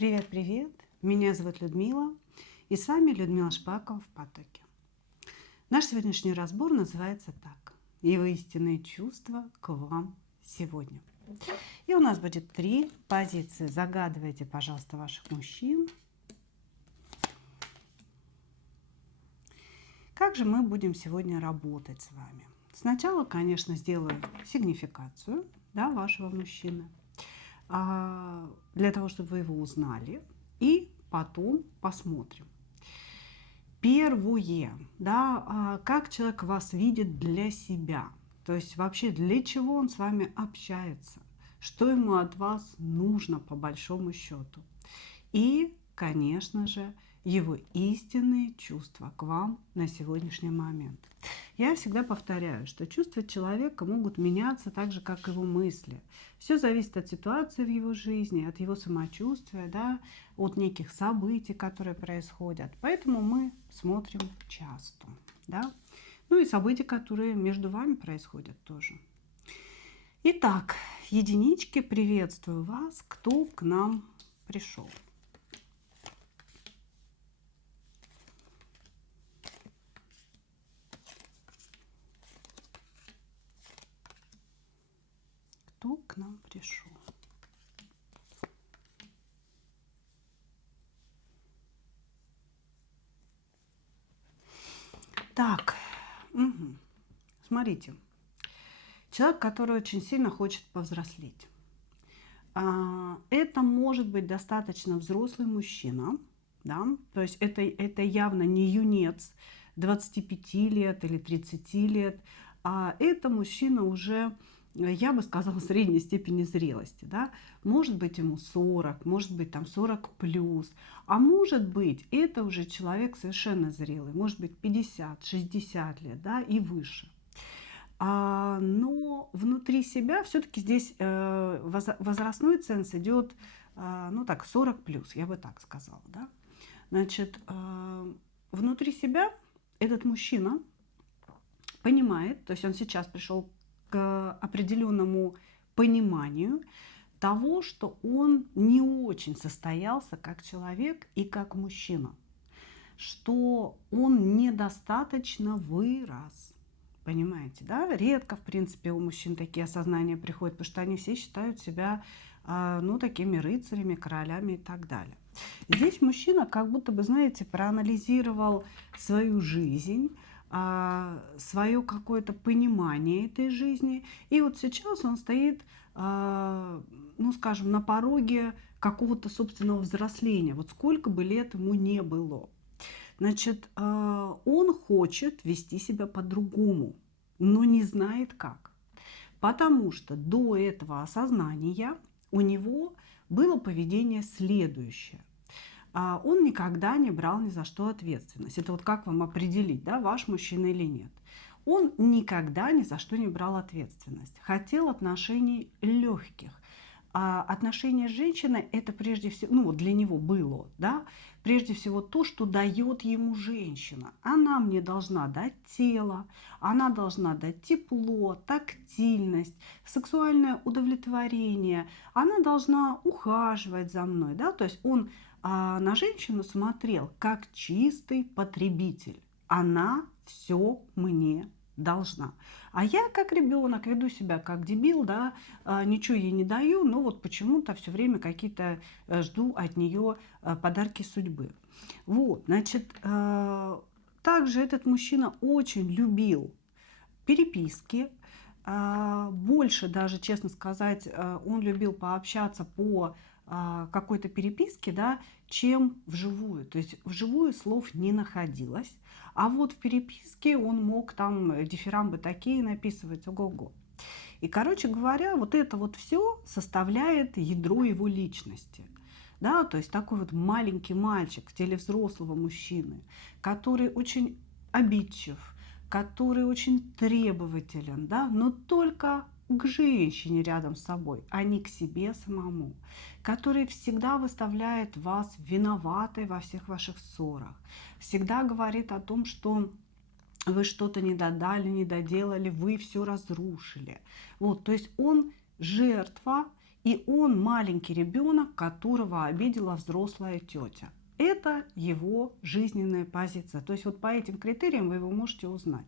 Привет-привет! Меня зовут Людмила, и с вами Людмила Шпакова в потоке. Наш сегодняшний разбор называется так: «Его истинные чувства к вам сегодня». И у нас будет 3 позиции. Загадывайте, пожалуйста, ваших мужчин. Как же мы будем сегодня работать с вами? Сначала, конечно, сделаю сигнификацию, да, вашего мужчины, для того, чтобы вы его узнали, и потом посмотрим. Первое, да, как человек вас видит для себя, то есть вообще для чего он с вами общается, что ему от вас нужно по большому счету. И, конечно же, его истинные чувства к вам на сегодняшний момент. Я всегда повторяю, что чувства человека могут меняться так же, как его мысли. Все зависит от ситуации в его жизни, от его самочувствия, да, от неких событий, которые происходят. Поэтому мы смотрим часто. Да? Ну и события, которые между вами происходят тоже. Итак, единички, приветствую вас, кто к нам пришел. Кто к нам пришел? Так, смотрите. Человек, который очень сильно хочет повзрослеть. Это может быть достаточно взрослый мужчина, да? То есть это явно не юнец 25 лет или 30 лет, а это мужчина уже, я бы сказала, средней степени зрелости. Да? Может быть, ему 40, может быть, там 40 плюс, а может быть, это уже человек совершенно зрелый, может быть, 50, 60 лет, да, и выше. Но внутри себя все-таки здесь возрастной ценз идет, ну так, 40 плюс, я бы так сказала. Да? Значит, внутри себя этот мужчина понимает, то есть он сейчас пришел к определенному пониманию того, что он не очень состоялся как человек и как мужчина, что он недостаточно вырос. Понимаете, да? Редко, в принципе, у мужчин такие осознания приходят, потому что они все считают себя, ну, такими рыцарями, королями и так далее. Здесь мужчина как будто бы, знаете, проанализировал свою жизнь, свое какое-то понимание этой жизни. И вот сейчас он стоит, ну, скажем, на пороге какого-то собственного взросления. Вот сколько бы лет ему не было. Значит, он хочет вести себя по-другому, но не знает как. Потому что до этого осознания у него было поведение следующее. Он никогда не брал ни за что ответственность. Это вот как вам определить, да, ваш мужчина или нет. Он никогда ни за что не брал ответственность. Хотел отношений легких. А отношения с женщиной – это прежде всего, ну вот для него было, да, прежде всего то, что дает ему женщина. Она мне должна дать тело, она должна дать тепло, тактильность, сексуальное удовлетворение, она должна ухаживать за мной, да, то есть он на женщину смотрел как чистый потребитель. Она все мне должна. А я, как ребенок, веду себя как дебил, да, ничего ей не даю, но вот почему-то все время какие-то жду от нее подарки судьбы. Вот, значит, также этот мужчина очень любил переписки. Больше даже, честно сказать, он любил пообщаться по какой-то переписке, да, чем вживую. То есть вживую слов не находилось, а вот в переписке он мог там дифирамбы такие написывать, ого-го. И, короче говоря, вот это вот все составляет ядро его личности. Да, то есть такой вот маленький мальчик в теле взрослого мужчины, который очень обидчив, который очень требователен, да, но только к женщине рядом с собой, а не к себе самому, который всегда выставляет вас виноватой во всех ваших ссорах, всегда говорит о том, что вы что-то не додали, не доделали, вы все разрушили. Вот, то есть он жертва И он маленький ребенок, которого обидела взрослая тетя. Это его жизненная позиция. То есть вот по этим критериям вы его можете узнать.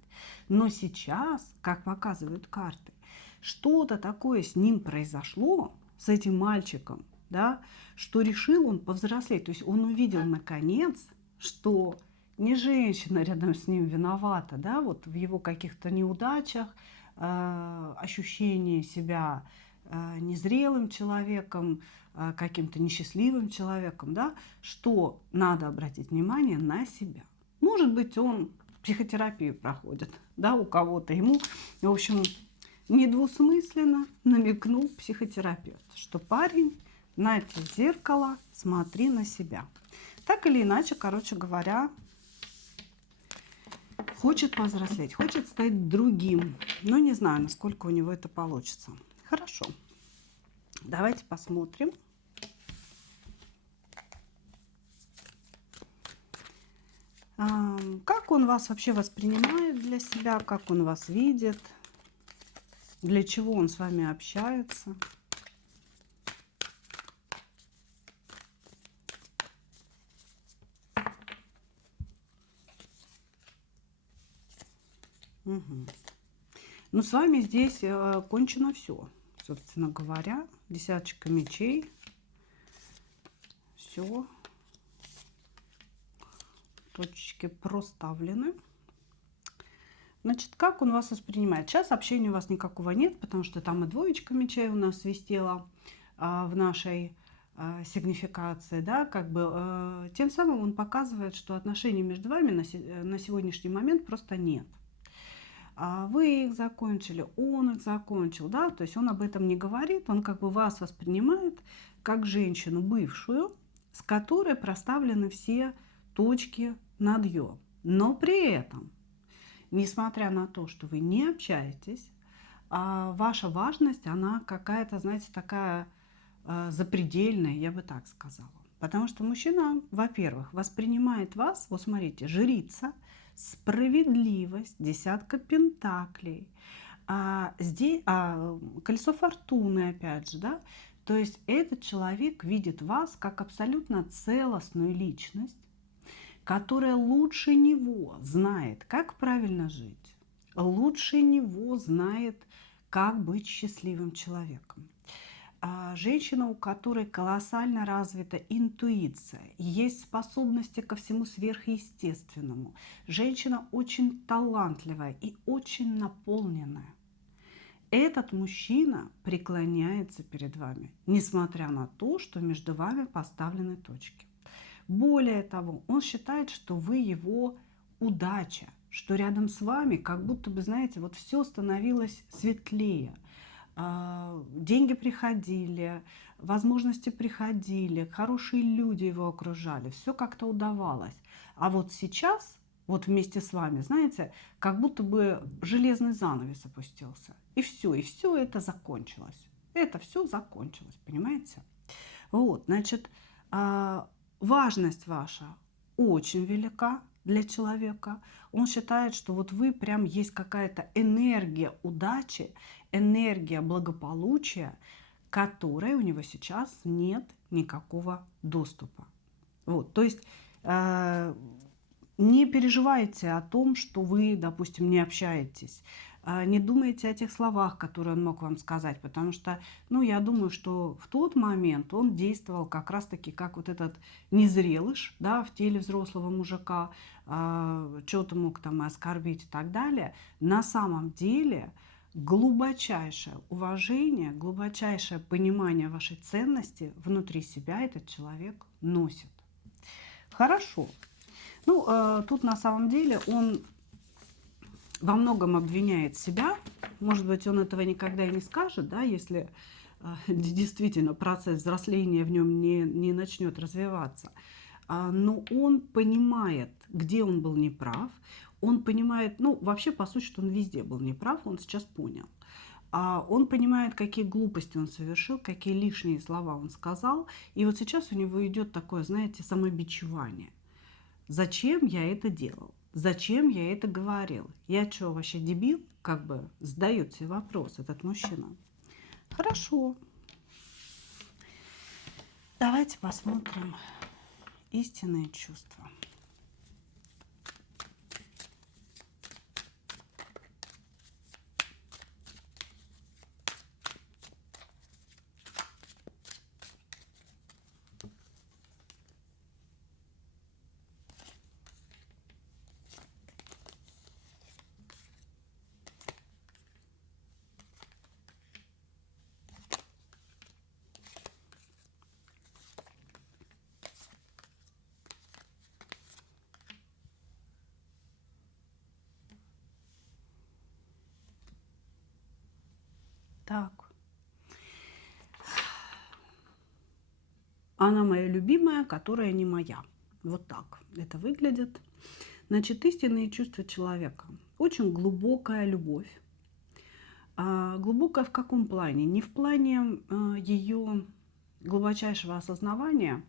Но сейчас, как показывают карты, что-то такое с ним произошло, с этим мальчиком, да, что решил он повзрослеть. То есть он увидел наконец, что не женщина рядом с ним виновата, да, вот в его каких-то неудачах, ощущении себя незрелым человеком, каким-то несчастливым человеком, да, что надо обратить внимание на себя. Может быть, он психотерапию проходит, да, у кого-то. Ему, в общем, недвусмысленно намекнул психотерапевт, что парень, нате зеркало, смотри на себя. Так или иначе, короче говоря, хочет повзрослеть, хочет стать другим. Но не знаю, насколько у него это получится. Хорошо. Давайте посмотрим. Как он вас вообще воспринимает для себя, как он вас видит, для чего он с вами общается. Угу. Ну, с вами здесь кончено все, собственно говоря. Десяточка мечей. Все. Точечки проставлены. Значит, как он вас воспринимает? Сейчас общения у вас никакого нет, потому что там и двоечка мечей у нас свистела в нашей сигнификации, да, как бы тем самым он показывает, что отношений между вами на сегодняшний момент просто нет. Вы их закончили, он их закончил, да, то есть он об этом не говорит, он как бы вас воспринимает как женщину бывшую, с которой проставлены все точки над «ё». Но при этом, несмотря на то, что вы не общаетесь, ваша важность, она какая-то, знаете, такая запредельная, я бы так сказала. Потому что мужчина, во-первых, воспринимает вас, вот смотрите, жрица, справедливость, десятка пентаклей, здесь колесо фортуны, опять же, да. То есть этот человек видит вас как абсолютно целостную личность, которая лучше него знает, как правильно жить, лучше него знает, как быть счастливым человеком. Женщина, у которой колоссально развита интуиция, есть способности ко всему сверхъестественному. Женщина очень талантливая и очень наполненная. Этот мужчина преклоняется перед вами, несмотря на то, что между вами поставлены точки. Более того, он считает, что вы его удача, что рядом с вами как будто бы, знаете, вот все становилось светлее. Деньги приходили, возможности приходили, хорошие люди его окружали, все как-то удавалось. А вот сейчас, вот вместе с вами, знаете, как будто бы железный занавес опустился. И все это закончилось. Это все закончилось, понимаете? Вот, значит, важность ваша очень велика для человека. Он считает, что вот вы прям есть какая-то энергия удачи, энергия благополучия, которой у него сейчас нет никакого доступа. Вот, то есть не переживайте о том, что вы, допустим, не общаетесь. Не думайте о тех словах, которые он мог вам сказать, потому что, ну, я думаю, что в тот момент он действовал как раз-таки как вот этот незрелыш, да, в теле взрослого мужика, что-то мог там и оскорбить и так далее. На самом деле глубочайшее уважение, глубочайшее понимание вашей ценности внутри себя этот человек носит. Хорошо. Ну, тут на самом деле он во многом обвиняет себя. Может быть, он этого никогда и не скажет, да, если действительно процесс взросления в нем не начнет развиваться. Но он понимает, где он был неправ. Он понимает, ну, вообще, по сути, что он везде был неправ, он сейчас понял. Он понимает, какие глупости он совершил, какие лишние слова он сказал. И вот сейчас у него идет такое, знаете, самобичевание. Зачем я это делал? Зачем я это говорил? Я что, вообще дебил? Как бы задает себе вопрос этот мужчина. Хорошо. Давайте посмотрим истинные чувства. Так. Она моя любимая, которая не моя. Вот так это выглядит. Значит, истинные чувства человека. Очень глубокая любовь. Глубокая в каком плане? Не в плане ее глубочайшего осознавания,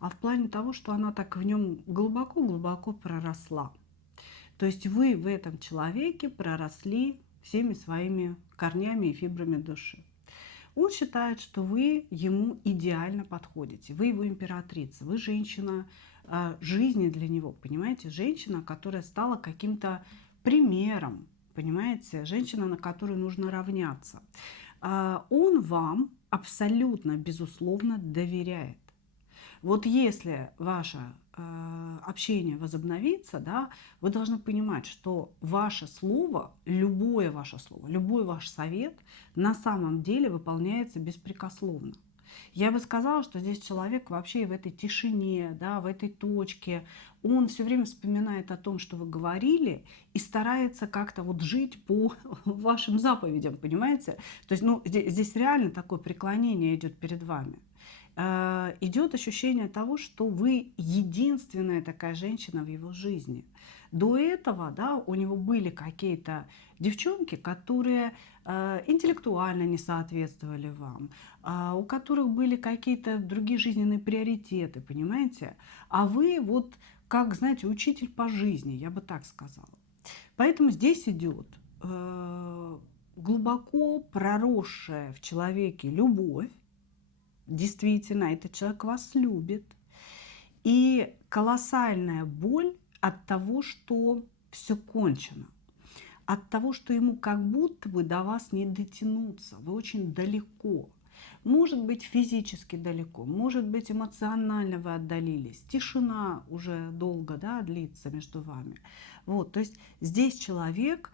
а в плане того, что она так в нем глубоко-глубоко проросла. То есть вы в этом человеке проросли всеми своими корнями и фибрами души. Он считает, что вы ему идеально подходите. Вы его императрица, вы женщина жизни для него, понимаете? Женщина, которая стала каким-то примером, понимаете? Женщина, на которую нужно равняться. Он вам абсолютно, безусловно доверяет. Вот если ваше общение возобновится, да, вы должны понимать, что ваше слово, любой ваш совет на самом деле выполняется беспрекословно. Я бы сказала, что здесь человек вообще в этой тишине, да, в этой точке, он все время вспоминает о том, что вы говорили, и старается как-то вот жить по вашим заповедям, понимаете? То есть, ну, здесь реально такое преклонение идет перед вами. Идет ощущение того, что вы единственная такая женщина в его жизни. До этого, да, у него были какие-то девчонки, которые интеллектуально не соответствовали вам, у которых были какие-то другие жизненные приоритеты, понимаете? А вы вот, как, знаете, учитель по жизни, я бы так сказала. Поэтому здесь идет глубоко проросшая в человеке любовь. Действительно, этот человек вас любит. И колоссальная боль от того, что все кончено. От того, что ему как будто бы до вас не дотянуться. Вы очень далеко. Может быть, физически далеко, может быть, эмоционально вы отдалились. Тишина уже долго, да, длится между вами. Вот, то есть здесь человек,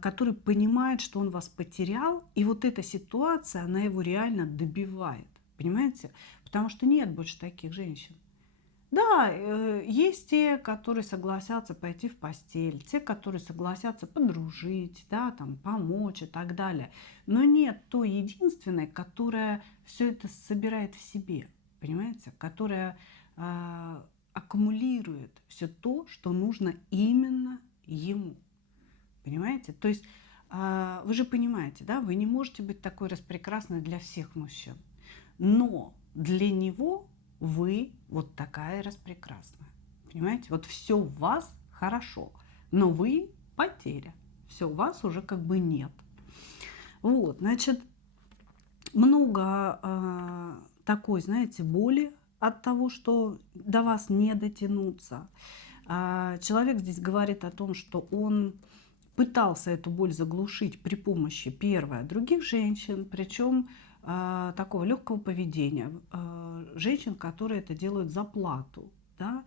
который понимает, что он вас потерял, и вот эта ситуация, она его реально добивает. Понимаете? Потому что нет больше таких женщин. Да, есть те, которые согласятся пойти в постель, те, которые согласятся подружить, да, там, помочь и так далее. Но нет той единственной, которая все это собирает в себе, понимаете? Которая аккумулирует все то, что нужно именно ему. Понимаете? То есть вы же понимаете, да, вы не можете быть такой распрекрасной для всех мужчин. Но для него вы вот такая распрекрасная. Понимаете? Вот все у вас хорошо, но вы потеря. Все у вас уже как бы нет. Вот, значит, много такой, знаете, боли от того, что до вас не дотянуться. Человек здесь говорит о том, что он пытался эту боль заглушить при помощи, первое, других женщин, причем такого легкого поведения, женщин, которые это делают за плату, да,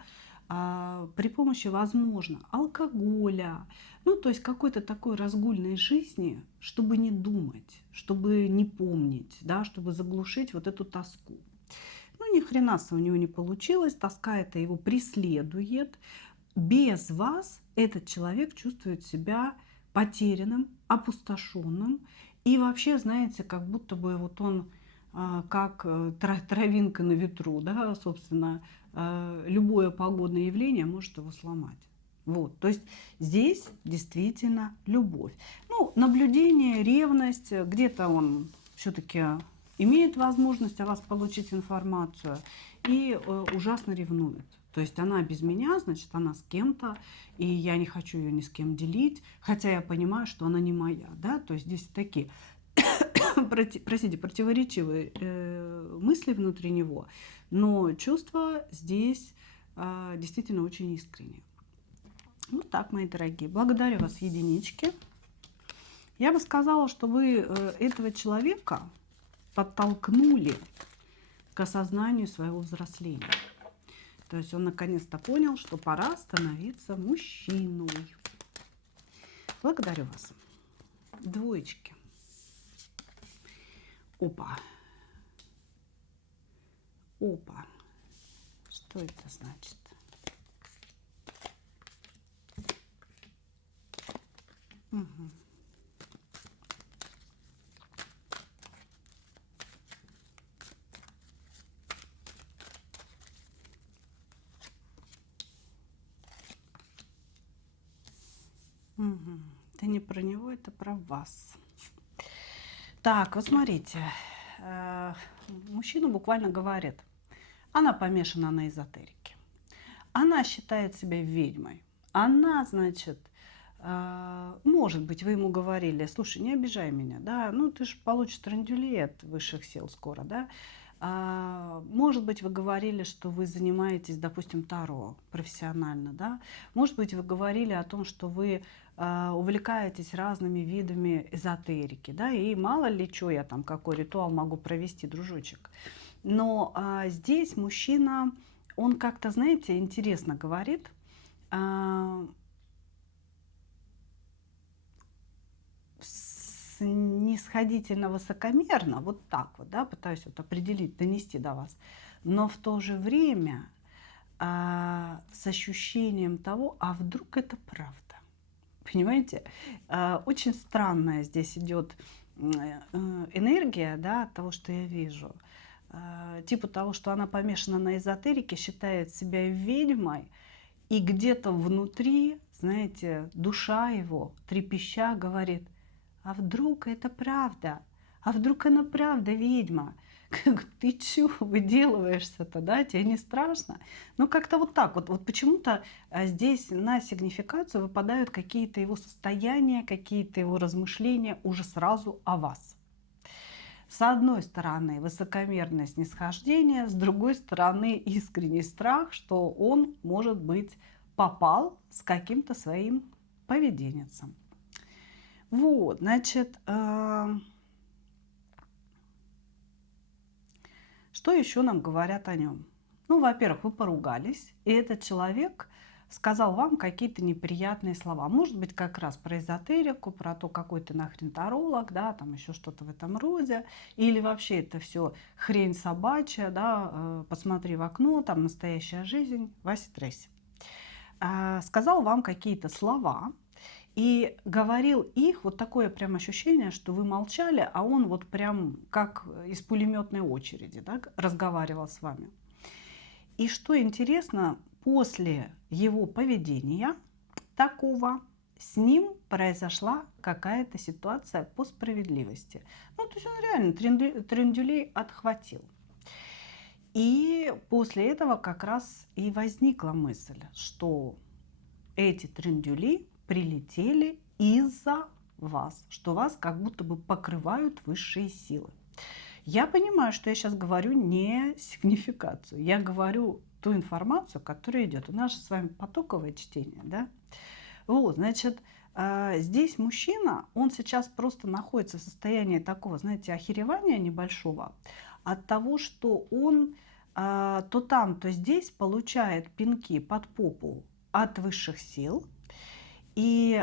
при помощи, возможно, алкоголя, ну, то есть какой-то такой разгульной жизни, чтобы не думать, чтобы не помнить, да, чтобы заглушить вот эту тоску. Ну, ни хрена у него не получилось, тоска эта его преследует. Без вас этот человек чувствует себя потерянным, опустошенным. И вообще, знаете, как будто бы вот он как травинка на ветру, да, собственно, любое погодное явление может его сломать. Вот, то есть здесь действительно любовь. Ну, наблюдение, ревность, где-то он все-таки имеет возможность о вас получить информацию и ужасно ревнует. То есть она без меня, значит, она с кем-то, и я не хочу ее ни с кем делить, хотя я понимаю, что она не моя, да, то есть здесь такие, простите, противоречивые мысли внутри него. Но чувства здесь действительно очень искренние. Вот так, мои дорогие. Благодарю вас, единички. Я бы сказала, что вы этого человека подтолкнули к осознанию своего взросления. То есть он наконец-то понял, что пора становиться мужчиной. Благодарю вас. Двоечки. Опа. Опа. Что это значит? Угу. Угу. Это не про него, это про вас. Так, вот смотрите. Мужчина буквально говорит, она помешана на эзотерике. Она считает себя ведьмой. Она, значит, может быть, вы ему говорили, слушай, не обижай меня, да, ну ты же получишь трандюлей от высших сил скоро, да. Может быть, вы говорили, что вы занимаетесь, допустим, таро профессионально, да. Может быть, вы говорили о том, что вы увлекаетесь разными видами эзотерики, да, и мало ли что я там, какой ритуал могу провести, дружочек. Но здесь мужчина, он как-то, знаете, интересно говорит, снисходительно высокомерно, вот так вот, да, пытаюсь вот определить, донести до вас, но в то же время с ощущением того, а вдруг это правда. Понимаете? Очень странная здесь идет энергия, да, от того, что я вижу. Типа того, что она помешана на эзотерике, считает себя ведьмой, и где-то внутри, знаете, душа его, трепеща, говорит, а вдруг это правда? А вдруг она правда ведьма? Ты чё выделываешься-то, да? Тебе не страшно? Ну, как-то вот так вот. Вот почему-то здесь на сигнификацию выпадают какие-то его состояния, какие-то его размышления уже сразу о вас. С одной стороны, высокомерное снисхождение, с другой стороны, искренний страх, что он, может быть, попал с каким-то своим поведенцем. Вот, значит, что еще нам говорят о нем? Ну, во-первых, вы поругались, и этот человек сказал вам какие-то неприятные слова. Может быть, как раз про эзотерику, про то, какой ты нахрен таролог, да, там еще что-то в этом роде. Или вообще это все хрень собачья, да, посмотри в окно, там настоящая жизнь, Вася Тресси. Сказал вам какие-то слова, и говорил их, вот такое прям ощущение, что вы молчали, а он вот прям как из пулеметной очереди, да, разговаривал с вами. И что интересно, после его поведения такого с ним произошла какая-то ситуация по справедливости. Ну, то есть он реально трендюлей отхватил. И после этого как раз и возникла мысль, что эти трендюли прилетели из-за вас, что вас как будто бы покрывают высшие силы. Я понимаю, что я сейчас говорю не сигнификацию, я говорю ту информацию, которая идет. У нас же с вами потоковое чтение, да? Вот, значит, здесь мужчина, он сейчас просто находится в состоянии такого, знаете, охеревания небольшого от того, что он то там, то здесь получает пинки под попу от высших сил. И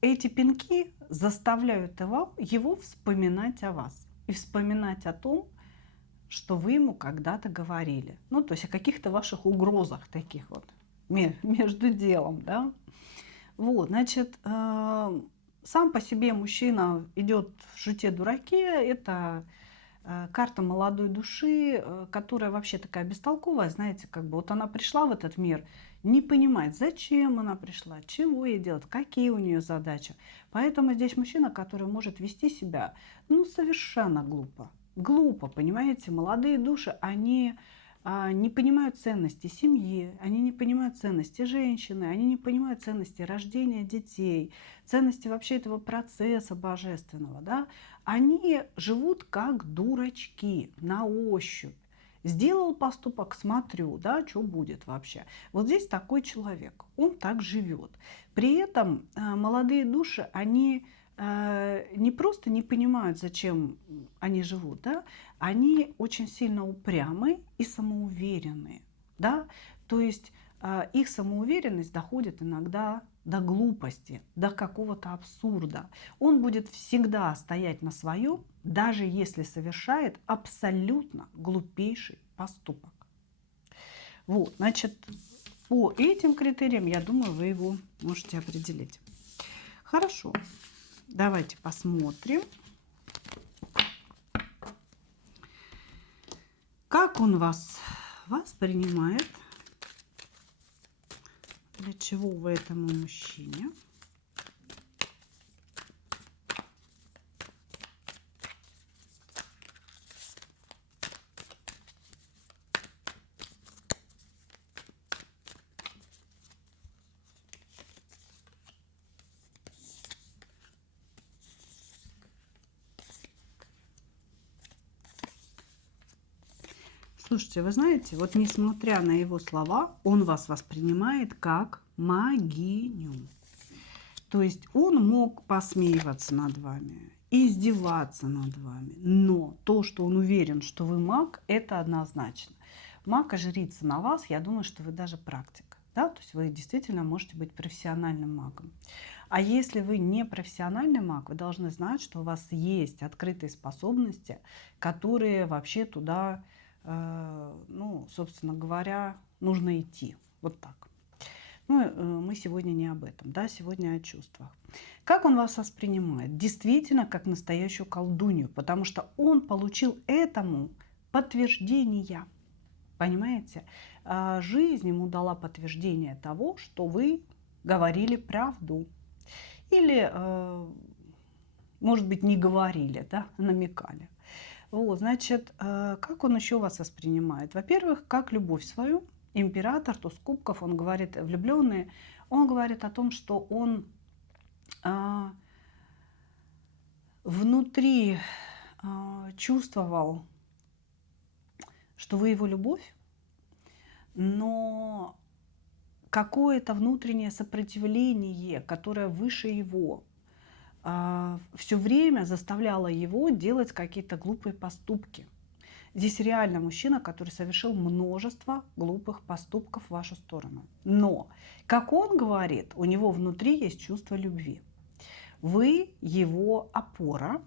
эти пинки заставляют его вспоминать о вас и вспоминать о том, что вы ему когда-то говорили. Ну, то есть о каких-то ваших угрозах таких вот между делом, да. Вот, значит, сам по себе мужчина идет в шуте-дураке. Это карта молодой души, которая вообще такая бестолковая, знаете, как бы вот она пришла в этот мир, не понимает, зачем она пришла, чего ей делать, какие у нее задачи. Поэтому здесь мужчина, который может вести себя, ну, совершенно глупо. Глупо, понимаете, молодые души, они не понимают ценности семьи, они не понимают ценности женщины, они не понимают ценности рождения детей, ценности вообще этого процесса божественного, да? Они живут как дурачки на ощупь. Сделал поступок, смотрю, да, что будет вообще. Вот здесь такой человек, он так живет. При этом молодые души, они не просто не понимают, зачем они живут, да, они очень сильно упрямы и самоуверенные, да, то есть их самоуверенность доходит иногда до глупости, до какого-то абсурда. Он будет всегда стоять на своем, даже если совершает абсолютно глупейший поступок. Вот, значит, по этим критериям, я думаю, вы его можете определить. Хорошо, давайте посмотрим, как он вас воспринимает, для чего вы этому мужчине. Слушайте, вы знаете, вот несмотря на его слова, он вас воспринимает как могиню. То есть он мог посмеиваться над вами, издеваться над вами, но то, что он уверен, что вы маг, это однозначно. Маг ожирится на вас, я думаю, что вы даже практик. Да? То есть вы действительно можете быть профессиональным магом. А если вы не профессиональный маг, вы должны знать, что у вас есть открытые способности, которые вообще туда, ну, собственно говоря, нужно идти. Вот так. Ну, мы сегодня не об этом, да, сегодня о чувствах. Как он вас воспринимает? Действительно, как настоящую колдунью, потому что он получил этому подтверждение. Понимаете? Жизнь ему дала подтверждение того, что вы говорили правду. Или, может быть, не говорили, да, намекали. Вот, значит, как он еще вас воспринимает? Во-первых, как любовь свою. Император, туз кубков, он говорит, влюбленный, он говорит о том, что он внутри чувствовал, что вы его любовь, но какое-то внутреннее сопротивление, которое выше его, все время заставляло его делать какие-то глупые поступки. Здесь реально мужчина, который совершил множество глупых поступков в вашу сторону. Но, как он говорит, у него внутри есть чувство любви. Вы его опора,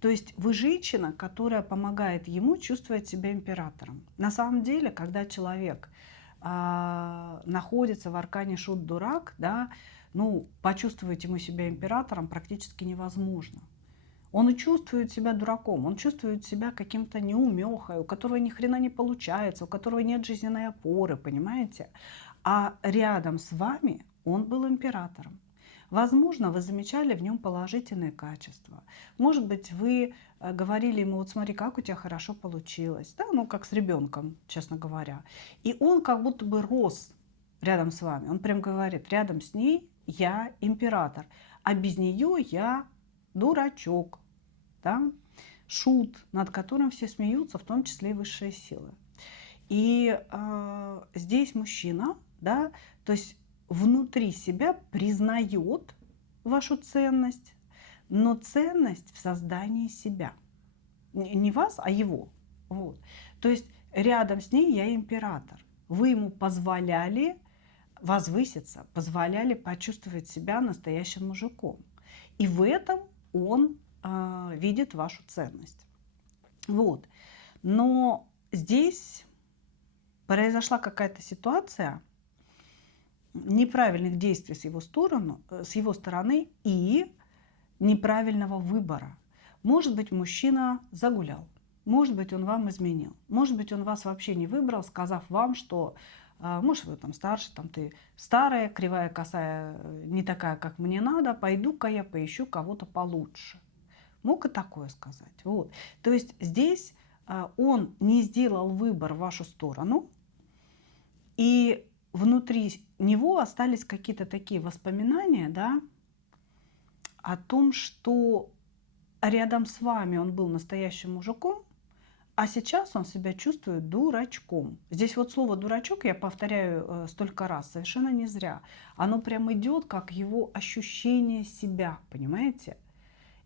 то есть вы женщина, которая помогает ему чувствовать себя императором. На самом деле, когда человек находится в аркане шут-дурак, да, ну, почувствовать ему себя императором практически невозможно. Он и чувствует себя дураком, он чувствует себя каким-то неумехой, у которого ни хрена не получается, у которого нет жизненной опоры, понимаете? А рядом с вами он был императором. Возможно, вы замечали в нем положительные качества. Может быть, вы говорили ему, вот смотри, как у тебя хорошо получилось. Да, ну, как с ребенком, честно говоря. И он как будто бы рос рядом с вами. Он прям говорит, рядом с ней я император, а без нее я дурачок. Да? Шут, над которым все смеются, в том числе и высшие силы. И здесь мужчина, да, то есть внутри себя признает вашу ценность, но ценность в создании себя. Не вас, а его. Вот. То есть рядом с ней я император. Вы ему позволяли возвыситься, позволяли почувствовать себя настоящим мужиком. И в этом он видит вашу ценность. Вот. Но здесь произошла какая-то ситуация неправильных действий с его стороны и неправильного выбора. Может быть, мужчина загулял, может быть, он вам изменил, может быть, он вас вообще не выбрал, сказав вам, что может, вы там старше, там ты старая, кривая, косая, не такая, как мне надо, пойду-ка я поищу кого-то получше. Мог и такое сказать. Вот. То есть здесь он не сделал выбор в вашу сторону, и внутри него остались какие-то такие воспоминания, да, о том, что рядом с вами он был настоящим мужиком, а сейчас он себя чувствует дурачком. Здесь вот слово «дурачок», я повторяю столько раз, совершенно не зря. Оно прям идет как его ощущение себя, понимаете?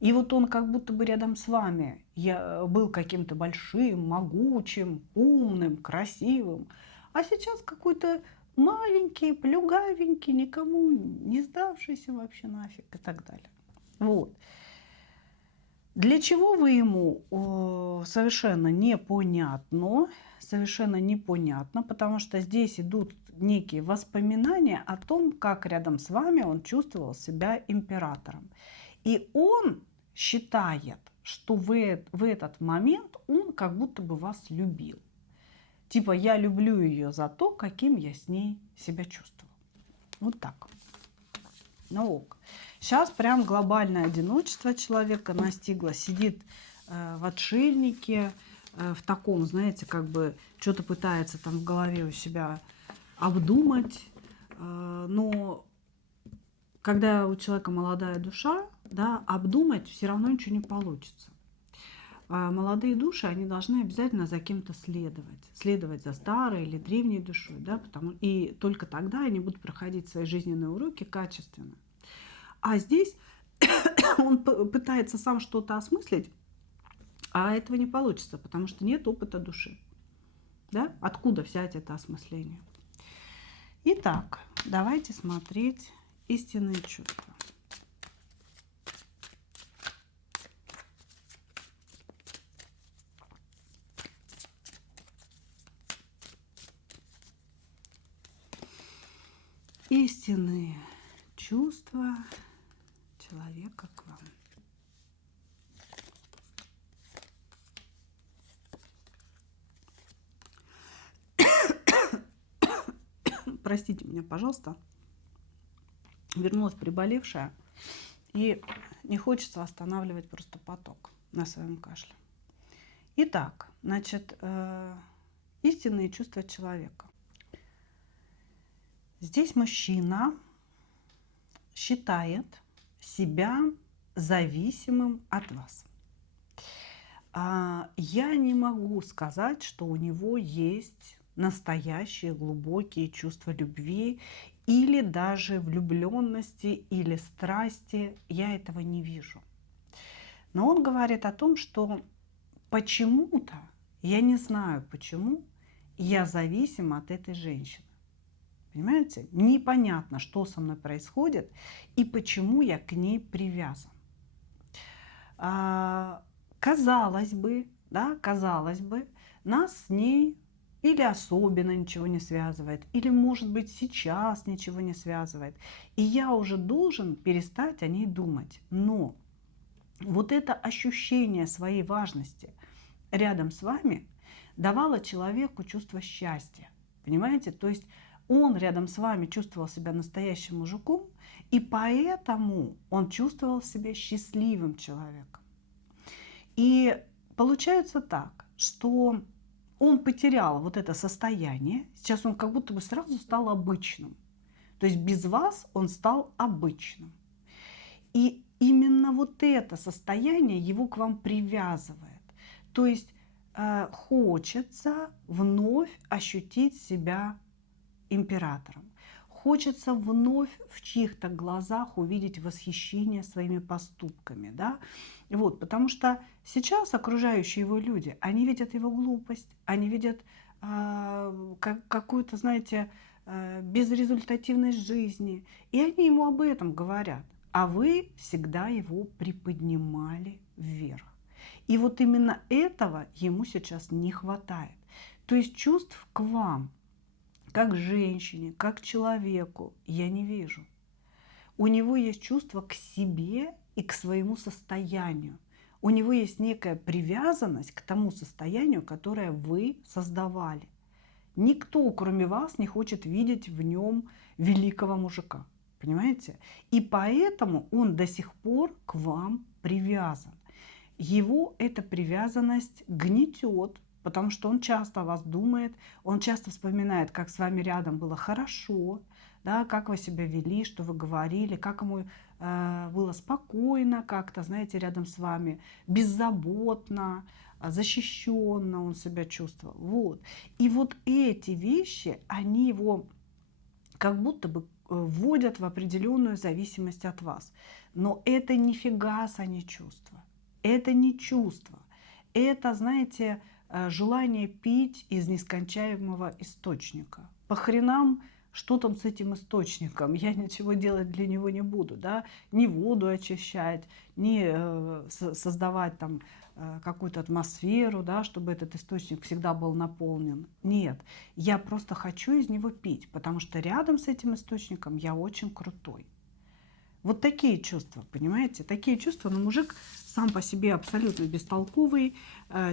И вот он как будто бы рядом с вами был каким-то большим, могучим, умным, красивым. А сейчас какой-то маленький, плюгавенький, никому не сдавшийся вообще нафиг и так далее. Вот. Для чего вы ему совершенно непонятно, потому что здесь идут некие воспоминания о том, как рядом с вами он чувствовал себя императором. И он считает, что в этот момент он как будто бы вас любил. Типа я люблю ее за то, каким я с ней себя чувствовал. Вот так. Ну ок. Сейчас прям глобальное одиночество человека настигло. Сидит в отшельнике, в таком, знаете, как бы что-то пытается там в голове у себя обдумать. Но когда у человека молодая душа, да, обдумать все равно ничего не получится. А молодые души, они должны обязательно за кем-то следовать. Следовать за старой или древней душой. Да, и только тогда они будут проходить свои жизненные уроки качественно. А здесь он пытается сам что-то осмыслить, а этого не получится, потому что нет опыта души. Да? Откуда взять это осмысление? Итак, давайте смотреть истинные чувства. Истинные чувства человека к вам. Простите меня, пожалуйста. Вернулась приболевшая. И не хочется останавливать просто поток на своем кашле. Итак, значит, истинные чувства человека. Здесь мужчина считает себя зависимым от вас. Я не могу сказать, что у него есть настоящие глубокие чувства любви или даже влюбленности или страсти. Я этого не вижу. Но он говорит о том, что почему-то, я не знаю почему, я зависим от этой женщины. Понимаете? Непонятно, что со мной происходит и почему я к ней привязан. Казалось бы, нас с ней или особенно ничего не связывает, или, может быть, сейчас ничего не связывает. И я уже должен перестать о ней думать. Но вот это ощущение своей важности рядом с вами давало человеку чувство счастья. Понимаете? То есть он рядом с вами чувствовал себя настоящим мужиком, и поэтому он чувствовал себя счастливым человеком. И получается так, что он потерял вот это состояние, сейчас он как будто бы сразу стал обычным. То есть без вас он стал обычным. И именно вот это состояние его к вам привязывает. То есть хочется вновь ощутить себя императором. Хочется вновь в чьих-то глазах увидеть восхищение своими поступками. Да? Вот, потому что сейчас окружающие его люди, они видят его глупость, они видят какую-то, знаете, безрезультативность жизни. И они ему об этом говорят. А вы всегда его приподнимали вверх. И вот именно этого ему сейчас не хватает. То есть чувств к вам, как женщине, как человеку, я не вижу. У него есть чувство к себе и к своему состоянию. У него есть некая привязанность к тому состоянию, которое вы создавали. Никто, кроме вас, не хочет видеть в нем великого мужика. Понимаете? И поэтому он до сих пор к вам привязан. Его эта привязанность гнетет, потому что он часто о вас думает, он часто вспоминает, как с вами рядом было хорошо, да, как вы себя вели, что вы говорили, как ему было спокойно как-то, знаете, рядом с вами, беззаботно, защищенно он себя чувствовал. Вот. И вот эти вещи, они его как будто бы вводят в определенную зависимость от вас. Но это нифига не чувство. Это не чувство. Это, знаете, желание пить из нескончаемого источника. По хренам, что там с этим источником? Я ничего делать для него не буду, да? Ни воду очищать, ни создавать там какую-то атмосферу, да, чтобы этот источник всегда был наполнен. Нет, я просто хочу из него пить, потому что рядом с этим источником я очень крутой. Вот такие чувства, понимаете? Такие чувства, но мужик сам по себе абсолютно бестолковый,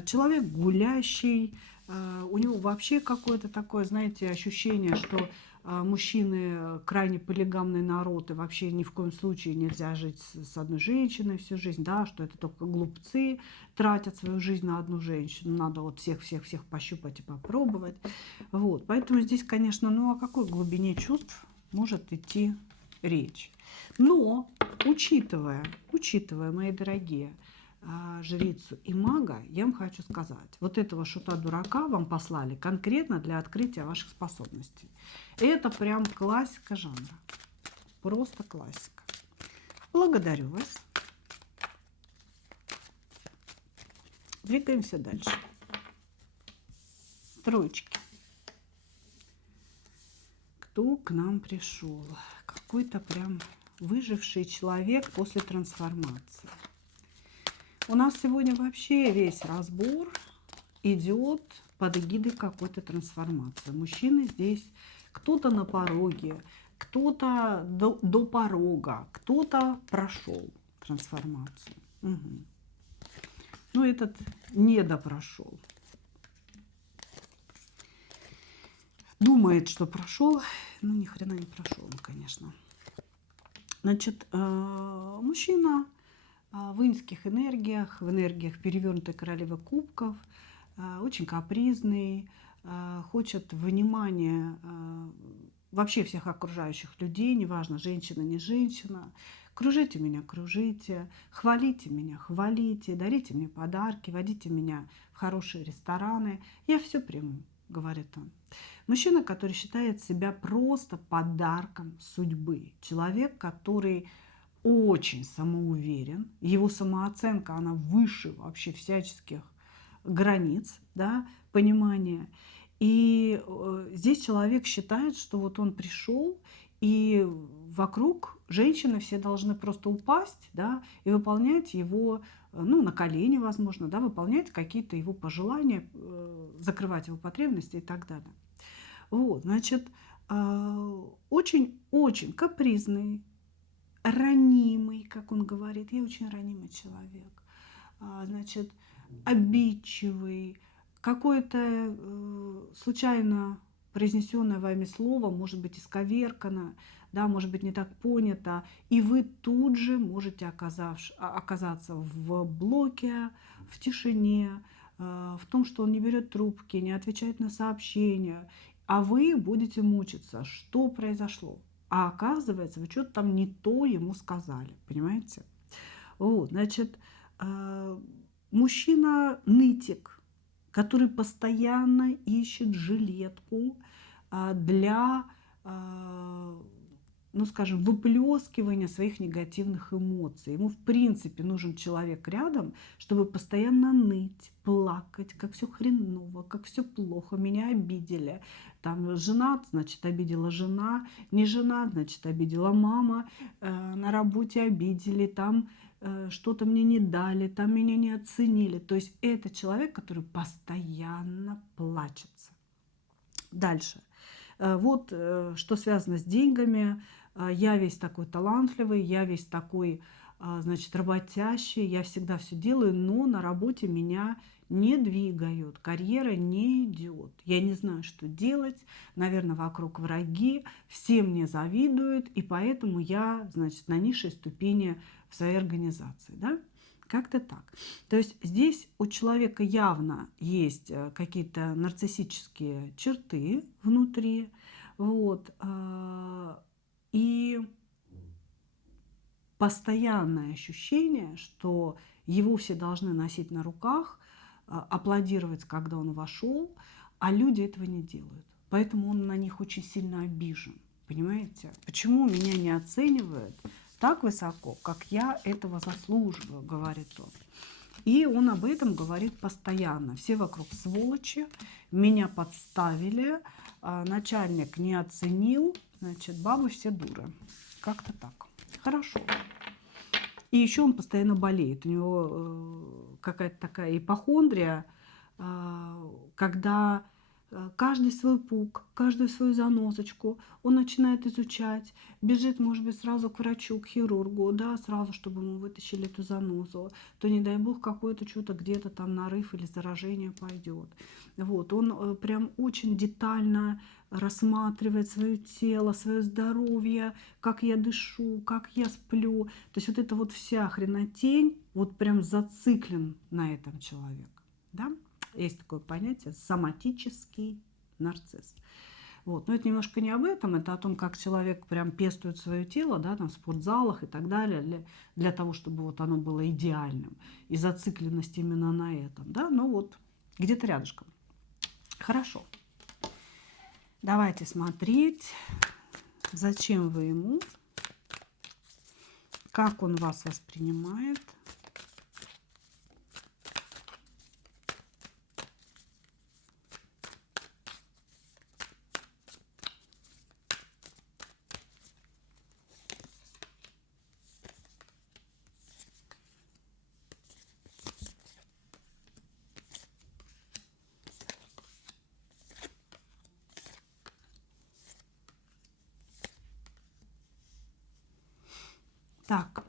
человек гулящий, у него вообще какое-то такое, знаете, ощущение, что мужчины крайне полигамный народ, и вообще ни в коем случае нельзя жить с одной женщиной всю жизнь, да, что это только глупцы тратят свою жизнь на одну женщину, надо вот всех-всех-всех пощупать и попробовать. Вот, поэтому здесь, конечно, ну о какой глубине чувств может идти речь? Но, учитывая, мои дорогие, жрицу и мага, я вам хочу сказать, вот этого шута-дурака вам послали конкретно для открытия ваших способностей. Это прям классика жанра. Просто классика. Благодарю вас. Двигаемся дальше. Троечки. Кто к нам пришел? Какой-то прям выживший человек после трансформации. У нас сегодня вообще весь разбор идет под эгидой какой-то трансформации. Мужчины здесь кто-то на пороге, кто-то до порога, кто-то прошел трансформацию. Угу. Ну, этот недопрошел. Думает, что прошел, ну, ни хрена не прошел, конечно. Значит, мужчина в инских энергиях, в энергиях перевернутой королевы кубков, очень капризный, хочет внимания вообще всех окружающих людей, неважно, женщина, не женщина. Кружите меня, кружите, хвалите меня, хвалите, дарите мне подарки, водите меня в хорошие рестораны. Я все приму, говорит он. Мужчина, который считает себя просто подарком судьбы. Человек, который очень самоуверен, его самооценка, она выше вообще всяческих границ, да, понимания. И здесь человек считает, что вот он пришел, и вокруг женщины все должны просто упасть, да, и выполнять его, ну, на колени, возможно, да, выполнять какие-то его пожелания, закрывать его потребности и так далее. Вот, значит, очень-очень капризный, ранимый, как он говорит. Я очень ранимый человек. Значит, обидчивый. Какое-то случайно произнесенное вами слово может быть исковеркано, да, может быть не так понято, и вы тут же можете оказаться в блоке, в тишине, в том, что он не берет трубки, не отвечает на сообщения, а вы будете мучиться, что произошло. А оказывается, вы что-то там не то ему сказали, понимаете? Вот, значит, мужчина-нытик, который постоянно ищет жилетку для, ну, скажем, выплескивания своих негативных эмоций. Ему, в принципе, нужен человек рядом, чтобы постоянно ныть, плакать, как все хреново, как все плохо, меня обидели. Там женат, значит, обидела жена, не женат, значит, обидела мама, на работе обидели, там что-то мне не дали, там меня не оценили. То есть это человек, который постоянно плачется. Дальше. Вот что связано с деньгами. Я весь такой талантливый, я весь такой, значит, работящий, я всегда все делаю, но на работе меня не двигают, карьера не идет. Я не знаю, что делать, наверное, вокруг враги, все мне завидуют, и поэтому я, значит, на низшей ступени в своей организации, да? Как-то так. То есть здесь у человека явно есть какие-то нарциссические черты внутри. Вот. И постоянное ощущение, что его все должны носить на руках, аплодировать, когда он вошел, а люди этого не делают. Поэтому он на них очень сильно обижен. Понимаете? Почему меня не оценивают так высоко, как я этого заслуживаю, говорит он. И он об этом говорит постоянно. Все вокруг сволочи, меня подставили, начальник не оценил, значит, бабы все дуры. Как-то так. Хорошо. И еще он постоянно болеет. У него какая-то такая ипохондрия, когда каждый свой пук, каждую свою занозочку он начинает изучать, бежит, может быть, сразу к врачу, к хирургу, да, сразу, чтобы ему вытащили эту занозу, то, не дай бог, какое-то что-то где-то там нарыв или заражение пойдет. Вот, он прям очень детально рассматривает свое тело, свое здоровье, как я дышу, как я сплю. То есть вот эта вот вся хренотень, вот прям зациклен на этом человек, да. Есть такое понятие соматический нарцисс. Вот. Но это немножко не об этом, это о том, как человек прям пестует свое тело, да, там, в спортзалах и так далее, для того, чтобы вот оно было идеальным. И зацикленность именно на этом. Да? Но вот где-то рядышком. Хорошо. Давайте смотреть, зачем вы ему, как он вас воспринимает. Так.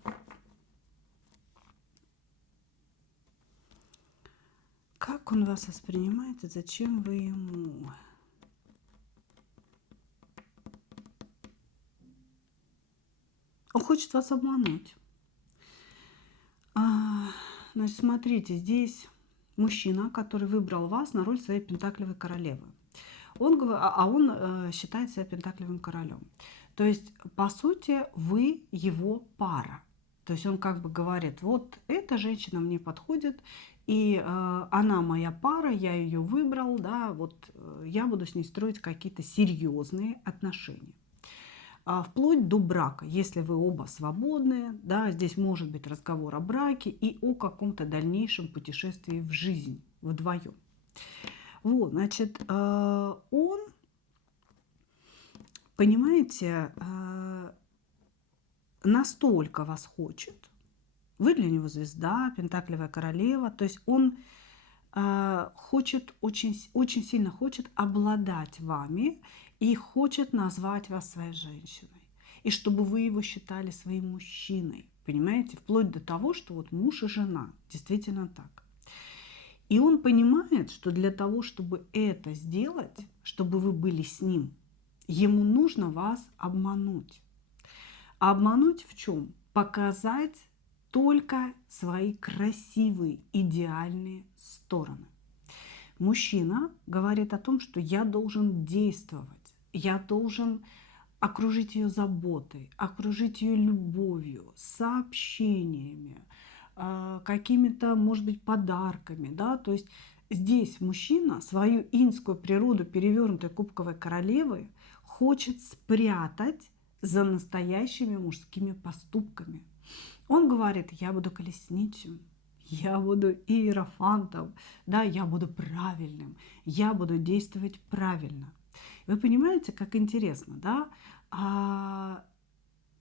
Как он вас воспринимает и зачем вы ему? Он хочет вас обмануть. Значит, смотрите, здесь мужчина, который выбрал вас на роль своей пентаклевой королевы. Он считает себя пентаклевым королем. То есть, по сути, вы его пара. То есть он как бы говорит, вот эта женщина мне подходит, и она моя пара, я ее выбрал, да, вот я буду с ней строить какие-то серьезные отношения. Вплоть до брака, если вы оба свободны, да, здесь может быть разговор о браке и о каком-то дальнейшем путешествии в жизнь вдвоем. Вот, значит, он, понимаете, настолько вас хочет, вы для него звезда, пентаклевая королева, то есть он хочет, очень сильно хочет обладать вами и хочет назвать вас своей женщиной. И чтобы вы его считали своим мужчиной, понимаете, вплоть до того, что вот муж и жена, действительно так. И он понимает, что для того, чтобы это сделать, чтобы вы были с ним, ему нужно вас обмануть. А обмануть в чем? Показать только свои красивые, идеальные стороны. Мужчина говорит о том, что я должен действовать, я должен окружить ее заботой, окружить ее любовью, сообщениями, какими-то, может быть, подарками, да, то есть здесь мужчина свою инскую природу перевернутой кубковой королевы хочет спрятать за настоящими мужскими поступками. Он говорит, я буду колесничим, я буду иерофантом, да, я буду правильным, я буду действовать правильно. Вы понимаете, как интересно, да?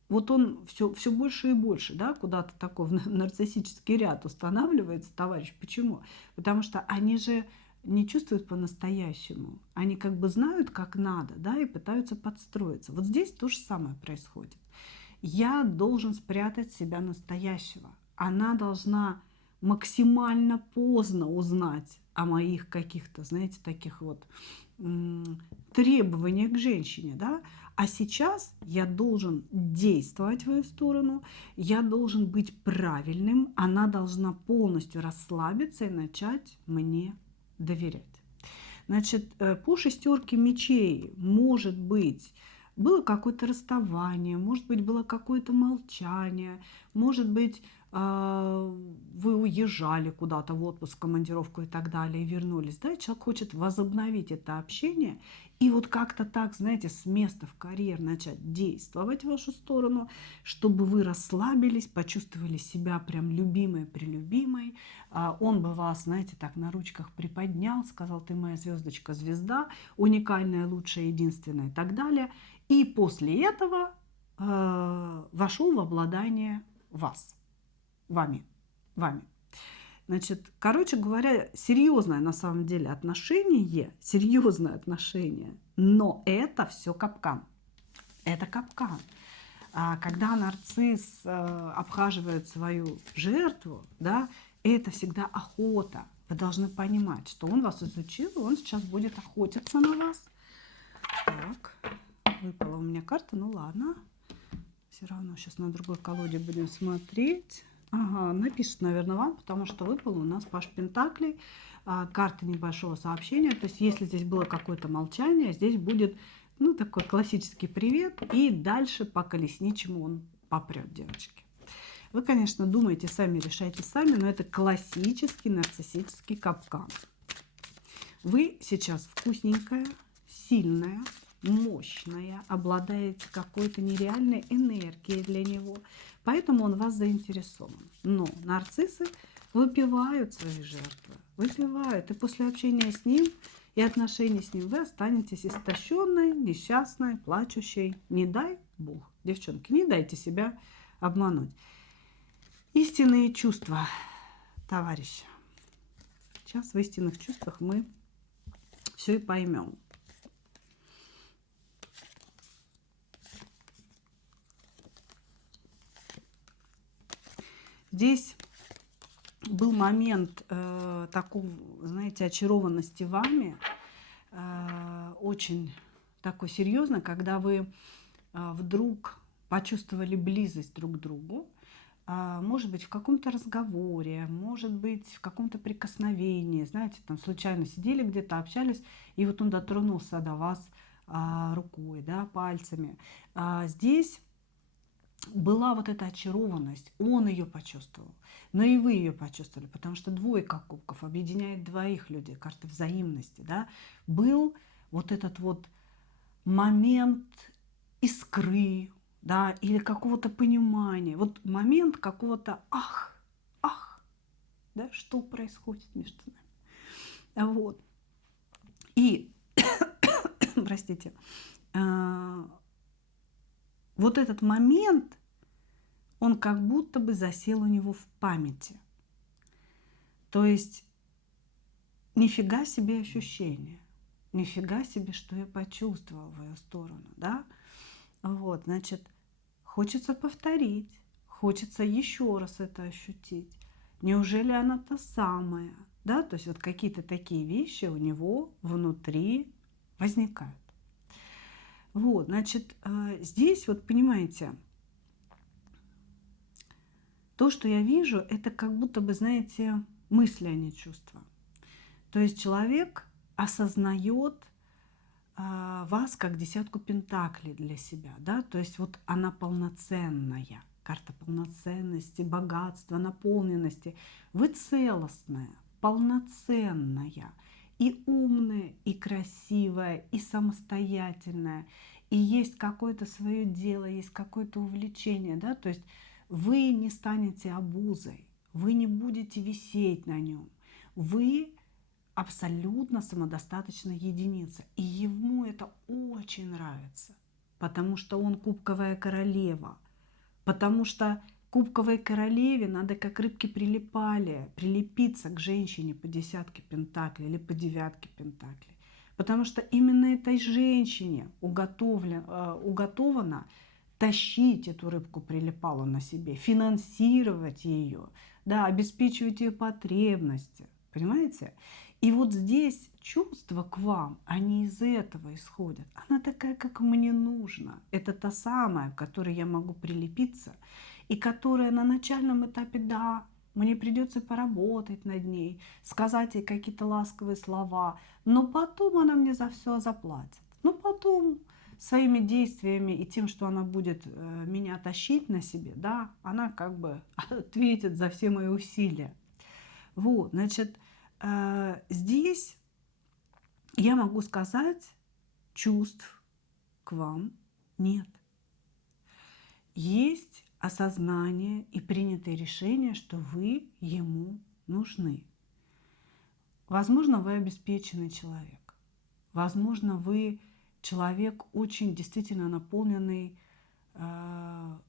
Вот он все больше и больше, да, куда-то такой нарциссический ряд устанавливается, товарищ. Почему? Потому что они же не чувствуют по-настоящему. Они как бы знают, как надо, да, и пытаются подстроиться. Вот здесь то же самое происходит. Я должен спрятать себя настоящего. Она должна максимально поздно узнать о моих каких-то, знаете, таких вот требованиях к женщине, да, а сейчас я должен действовать в ее сторону, я должен быть правильным, она должна полностью расслабиться и начать мне доверять. Значит, по шестерке мечей может быть было какое-то расставание, может быть, было какое-то молчание, может быть, вы уезжали куда-то в отпуск, в командировку и так далее, и вернулись, да, человек хочет возобновить это общение и вот как-то так, знаете, с места в карьер начать действовать в вашу сторону, чтобы вы расслабились, почувствовали себя прям любимой-прелюбимой. Он бы вас, знаете, так на ручках приподнял, сказал: ты моя звездочка, звезда, уникальная, лучшая, единственная и так далее. И после этого вошел в обладание вами, вами. Значит, короче говоря, серьезное на самом деле отношение, серьезное отношение, но это все капкан. Это капкан. Когда нарцисс обхаживает свою жертву, да, это всегда охота. Вы должны понимать, что он вас изучил, и он сейчас будет охотиться на вас. Так, выпала у меня карта, ну ладно. Все равно сейчас на другой колоде будем смотреть. Ага, напишет, наверное, вам, потому что выпал у нас паж пентаклей, карта небольшого сообщения. То есть, если здесь было какое-то молчание, здесь будет, ну, такой классический привет, и дальше по колесничему он попрет, девочки. Вы, конечно, думаете сами, решайте сами, но это классический нарциссический капкан. Вы сейчас вкусненькая, сильная, мощная, обладаете какой-то нереальной энергией для него, поэтому он вас заинтересован. Но нарциссы выпивают свои жертвы, выпивают, и после общения с ним и отношений с ним вы останетесь истощенной, несчастной, плачущей. Не дай Бог, девчонки, не дайте себя обмануть. Истинные чувства, товарищи. Сейчас в истинных чувствах мы все и поймем. Здесь был момент такого, знаете, очарованности вами, очень такой серьезный, когда вы вдруг почувствовали близость друг к другу, может быть, в каком-то разговоре, может быть, в каком-то прикосновении, знаете, там случайно сидели где-то, общались, и вот он дотронулся до вас рукой, да, пальцами. Здесь была вот эта очарованность, он ее почувствовал, но и вы ее почувствовали, потому что двойка кубков объединяет двоих людей, карта взаимности, да, был вот этот вот момент искры, да, или какого-то понимания, вот момент какого-то ах, да, что происходит между нами, вот, и, простите, вот этот момент, он как будто бы засел у него в памяти. То есть нифига себе ощущение, нифига себе, что я почувствовала в ее сторону, да? Вот, значит, хочется повторить, хочется еще раз это ощутить. Неужели она та самая, да? То есть вот какие-то такие вещи у него внутри возникают. Вот, значит, здесь вот понимаете, то, что я вижу, это как будто бы, знаете, мысли, а не чувства. То есть человек осознает вас как десятку пентаклей для себя, да, то есть вот она полноценная, карта полноценности, богатства, наполненности. Вы целостная, полноценная, и умная, и красивая, и самостоятельная, и есть какое-то свое дело, есть какое-то увлечение, да, то есть вы не станете обузой, вы не будете висеть на нем, вы абсолютно самодостаточная единица. И ему это очень нравится, потому что он кубковая королева, потому что кубковой королеве надо как рыбки прилипали, прилепиться к женщине по десятке пентаклей или по девятке пентаклей. Потому что именно этой женщине уготовано тащить эту рыбку прилипалу на себе, финансировать ее, да, обеспечивать ее потребности. Понимаете? И вот здесь чувства к вам, они из этого исходят. Она такая, как мне нужно. Это та самая, к которой я могу прилепиться, и которая на начальном этапе, да, мне придется поработать над ней, сказать ей какие-то ласковые слова, но потом она мне за все заплатит. Ну потом, своими действиями и тем, что она будет меня тащить на себе, да, она как бы ответит за все мои усилия. Вот, значит, здесь я могу сказать, чувств к вам нет. Есть осознание и принятое решение, что вы ему нужны. Возможно, вы обеспеченный человек. Возможно, вы человек очень действительно наполненный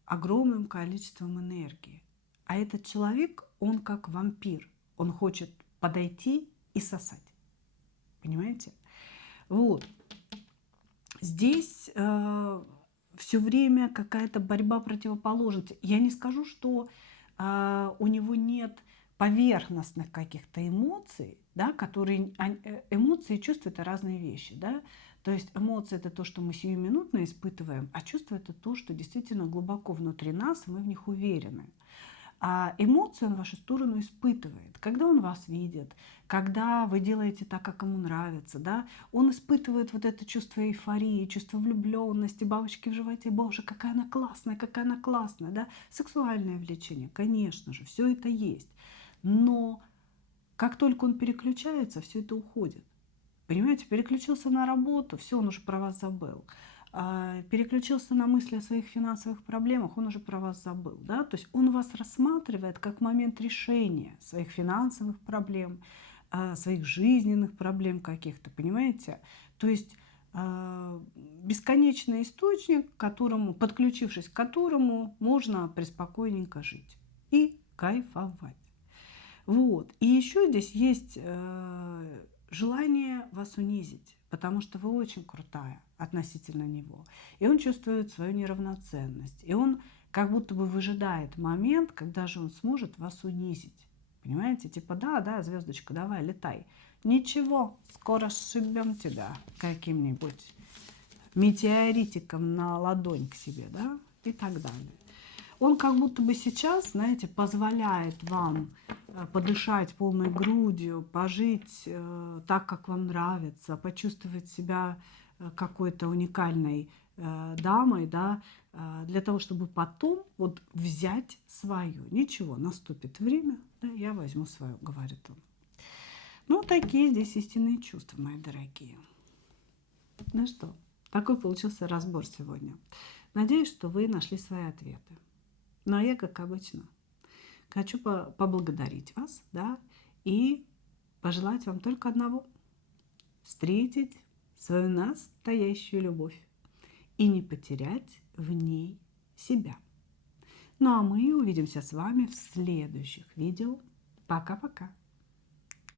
огромным количеством энергии. А этот человек, он как вампир. Он хочет подойти и сосать. Понимаете? Вот. Здесь все время какая-то борьба противоположностей. Я не скажу, что у него нет поверхностных каких-то эмоций, да, которые эмоции и чувства — это разные вещи, да. То есть эмоции — это то, что мы сиюминутно испытываем, а чувство — это то, что действительно глубоко внутри нас, и мы в них уверены. А эмоции он в вашу сторону испытывает. Когда он вас видит, когда вы делаете так, как ему нравится, да, он испытывает вот это чувство эйфории, чувство влюбленности, бабочки в животе, боже, какая она классная, да, сексуальное влечение, конечно же, все это есть. Но как только он переключается, все это уходит. Понимаете, переключился на работу, все, он уже про вас забыл. Переключился на мысли о своих финансовых проблемах, он уже про вас забыл. Да? То есть он вас рассматривает как момент решения своих финансовых проблем, своих жизненных проблем каких-то, понимаете? То есть бесконечный источник, к которому, подключившись к которому, можно преспокойненько жить и кайфовать. Вот. И еще здесь есть желание вас унизить, потому что вы очень крутая относительно него. И он чувствует свою неравноценность. И он как будто бы выжидает момент, когда же он сможет вас унизить. Понимаете? Типа, да, звездочка, давай, летай. Ничего, скоро сшибем тебя каким-нибудь метеоритиком на ладонь к себе, да, и так далее. Он как будто бы сейчас, знаете, позволяет вам подышать полной грудью, пожить так, как вам нравится, почувствовать себя какой-то уникальной дамой, да, для того, чтобы потом вот взять свое. Ничего, наступит время, да, я возьму свое, говорит он. Ну, такие здесь истинные чувства, мои дорогие. Ну что, такой получился разбор сегодня. Надеюсь, что вы нашли свои ответы. Ну, а я, как обычно, хочу поблагодарить вас, да, и пожелать вам только одного: встретить свою настоящую любовь и не потерять в ней себя. Ну, а мы увидимся с вами в следующих видео. Пока-пока.